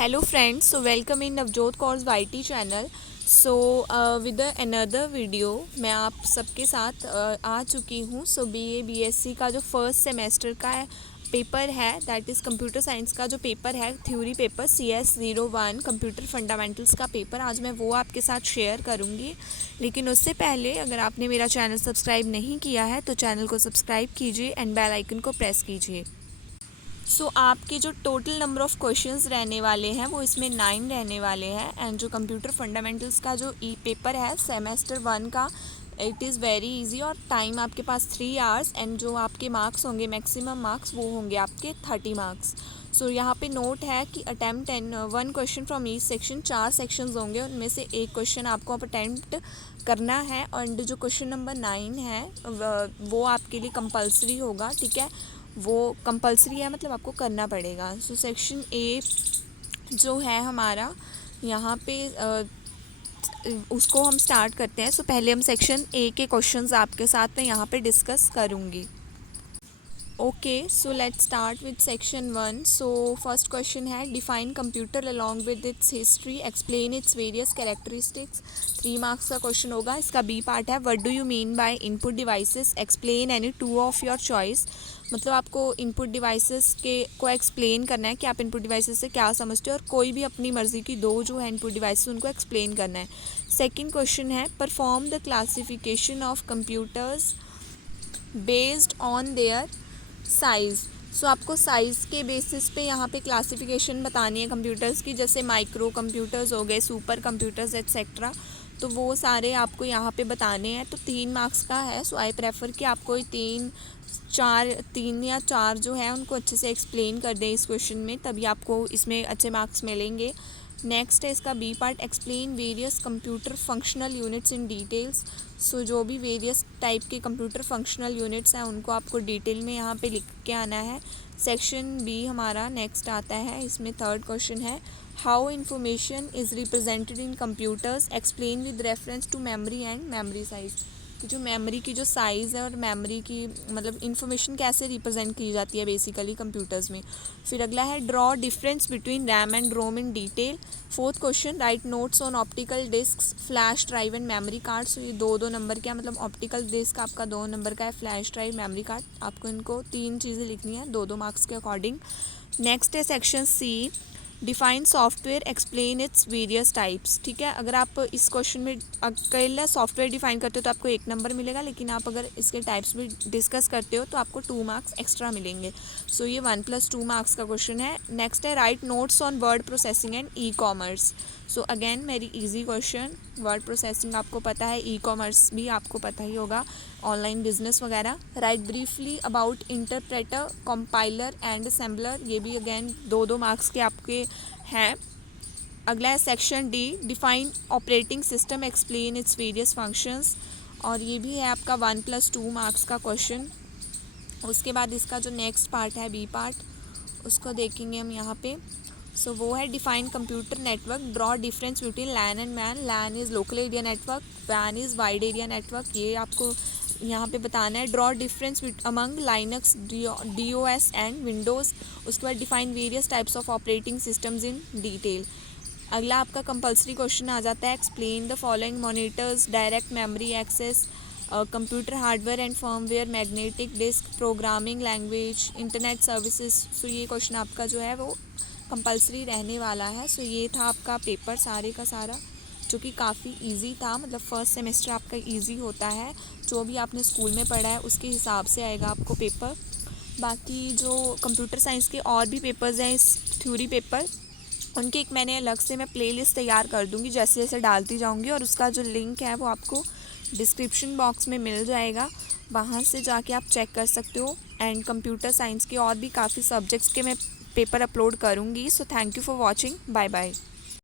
Hello friends, so welcome in Navjot Kaur's YT channel. So with another video मैं आप सबके साथ आ चुकी हूँ. सो BA BSc का जो फर्स्ट सेमेस्टर का पेपर है दैट इज़ कंप्यूटर साइंस का जो पेपर है theory paper CS01 computer fundamentals का पेपर आज मैं वो आपके साथ शेयर करूँगी. लेकिन उससे पहले अगर आपने मेरा चैनल सब्सक्राइब नहीं किया है तो चैनल को सब्सक्राइब कीजिए एंड बेल आइकन को प्रेस कीजिए. आपके जो टोटल नंबर ऑफ़ क्वेश्चंस रहने वाले हैं वो इसमें 9 रहने वाले हैं. एंड जो कंप्यूटर फंडामेंटल्स का जो पेपर है सेमेस्टर 1 का इट इज़ वेरी इजी और टाइम आपके पास 3 आवर्स एंड जो आपके मार्क्स होंगे मैक्सिमम मार्क्स वो होंगे आपके 30 मार्क्स. यहाँ पे नोट है कि attempt and 1 question from each section. 4 sections होंगे उनमें से एक क्वेश्चन आपको अब अटैम्प्ट करना है. और जो क्वेश्चन नंबर 9 है वो आपके लिए कंपलसरी होगा. ठीक है, वो कंपलसरी है मतलब आपको करना पड़ेगा. सेक्शन ए जो है हमारा यहाँ पे उसको हम स्टार्ट करते हैं. पहले हम सेक्शन ए के क्वेश्चंस आपके साथ में यहाँ पे डिस्कस करूँगी. Okay, so let's start with section 1. First question है define computer along with its history, explain its various characteristics. 3 marks का क्वेश्चन होगा. इसका बी पार्ट है what do you mean by input devices, explain any 2 of your choice. मतलब आपको input devices के को explain करना है कि आप इनपुट डिवाइसेस से क्या समझते हो और कोई भी अपनी मर्ज़ी की 2 जो है इनपुट डिवाइसेस उनको एक्सप्लेन करना है. सेकेंड क्वेश्चन है perform the classification of computers based on their size. आपको साइज़ के बेसिस पे यहाँ पे क्लासिफिकेशन बतानी है कंप्यूटर्स की. जैसे माइक्रो कंप्यूटर्स हो गए, सुपर कंप्यूटर्स एट्सेट्रा, तो वो सारे आपको यहाँ पे बताने हैं. 3 मार्क्स का है. आई प्रेफर कि आपको 3 या 4 जो है उनको अच्छे से एक्सप्लेन कर दें इस क्वेश्चन में, तभी आपको इसमें अच्छे मार्क्स मिलेंगे. नेक्स्ट है इसका B part explain various computer functional units in details. जो भी वेरियस टाइप के कंप्यूटर फंक्शनल यूनिट्स हैं उनको आपको डिटेल में यहाँ पे लिख के आना है. सेक्शन बी हमारा नेक्स्ट आता है. इसमें थर्ड क्वेश्चन है how information is represented in computers, explain with reference to memory and memory size. जो मेमोरी की जो साइज़ है और मेमोरी की मतलब इन्फॉर्मेशन कैसे रिप्रेजेंट की जाती है बेसिकली कंप्यूटर्स में. फिर अगला है draw difference between RAM and ROM in detail. Fourth question write notes on optical disk, flash drive and memory card. ये 2 नंबर का मतलब ऑप्टिकल डिस्क आपका 2 नंबर का है, फ्लैश ड्राइव मेमोरी कार्ड आपको इनको 3 चीज़ें लिखनी है 2 मार्क्स के अकॉर्डिंग. नेक्स्ट है section C define software, explain its various types. ठीक है, अगर आप इस क्वेश्चन में अकेला सॉफ्टवेयर डिफाइन करते हो तो आपको 1 नंबर मिलेगा, लेकिन आप अगर इसके टाइप्स भी डिस्कस करते हो तो आपको 2 मार्क्स एक्स्ट्रा मिलेंगे. ये 1+2 मार्क्स का क्वेश्चन है. नेक्स्ट है right notes on word processing and e commerce. Again very easy question. Word processing आपको पता है, ई कॉमर्स भी आपको पता ही होगा, ऑनलाइन बिजनेस वगैरह. Right briefly about interpreter, compiler and assembler. ये भी अगेन 2 मार्क्स के आपके हैं. अगला है section D define operating system, explain its various functions. और ये भी है आपका 1+2 मार्क्स का क्वेश्चन. उसके बाद इसका जो नेक्स्ट पार्ट है बी पार्ट उसको देखेंगे हम यहाँ पे. वो है define computer network, draw difference between LAN and MAN. LAN is local area network, वैन इज़ वाइड एरिया नेटवर्क. ये आपको यहाँ पे बताना है. Draw difference among Linux, DOS and Windows. उसके बाद define various types of operating systems in detail. अगला आपका कंपलसरी क्वेश्चन आ जाता है explain the following monitors, direct memory access, computer hardware and firmware, magnetic disk, programming language, internet services. ये question आपका जो है वो कंपलसरी रहने वाला है. ये था आपका पेपर सारे का सारा, जो कि काफ़ी इजी था. मतलब फर्स्ट सेमेस्टर आपका इजी होता है, जो भी आपने स्कूल में पढ़ा है उसके हिसाब से आएगा आपको पेपर. बाकी जो कंप्यूटर साइंस के और भी पेपर्स हैं इस थ्योरी पेपर, उनके एक मैंने अलग से मैं प्लेलिस्ट तैयार कर दूँगी जैसे जैसे डालती जाऊँगी, और उसका जो लिंक है वो आपको डिस्क्रिप्शन बॉक्स में मिल जाएगा. वहाँ से जाके आप चेक कर सकते हो. एंड कंप्यूटर साइंस के और भी काफ़ी सब्जेक्ट्स के मैं पेपर अपलोड करूँगी. Thank you for watching. Bye bye.